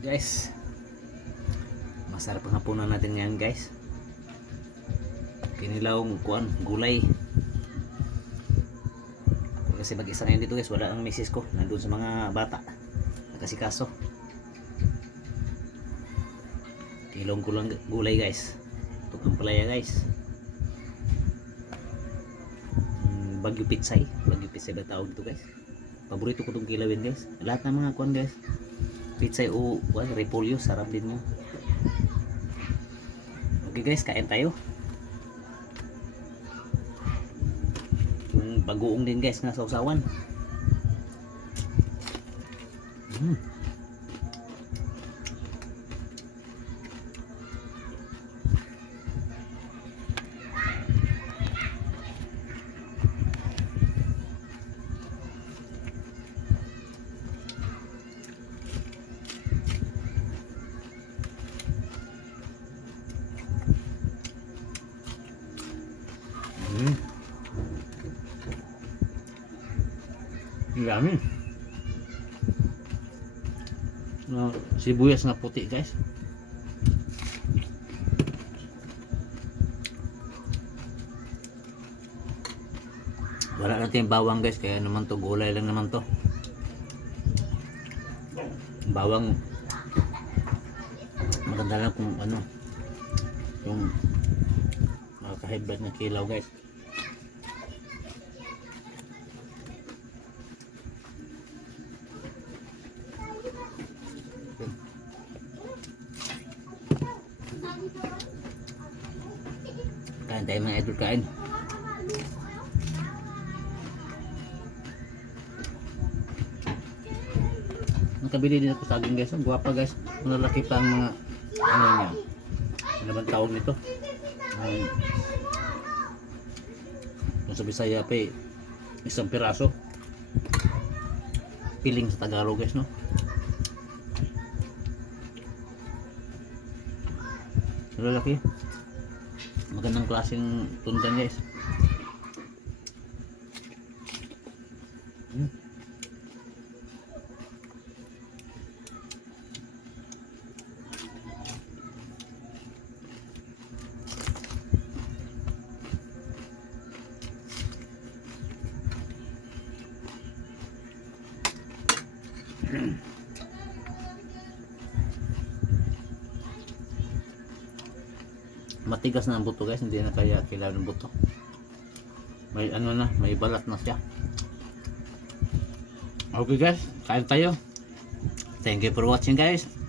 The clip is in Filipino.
guys. Masarap ang hapunan natin ngayon guys. Kinilawang kuan, gulay. Kasi mag-isa ngayon dito guys, wala ang misis ko. Nandun sa mga bata. Nakasikaso. Kilong kulang gulay guys. Tukang palaya guys. Mm, Bagyo pitsay. Bagyo pitsay ba tawag ito guys? Paborito ko itong kilawin guys. Lahat ng mga kuan guys. Pitsay o kuan, repolyo. Sarap din mo. Okay guys, kain tayo. Yung bagoong din guys nga sausawan. Mm. Mm. Ang dami. Sibuyas nga puti guys. Wala natin bawang guys, kaya naman to gulay lang naman to. Ang Bawang maganda lang kung ano yung makakahibad na kilaw guys. Kain tayo mga idol kain. Nakabili din ako saging guys. Ang gwapa guys. Malalaki pa ang mga ano niya. Ano naman tawag nito? Um, kung sa Bisaya pa eh, isang piraso. Piling sa Tagalog guys no. Malalaki. Magandang klaseng tundan guys. Matigas na ang buto guys, hindi na kaya kailangan ng buto. May ano na, may balat na siya. Okay guys, kain tayo. Thank you for watching guys.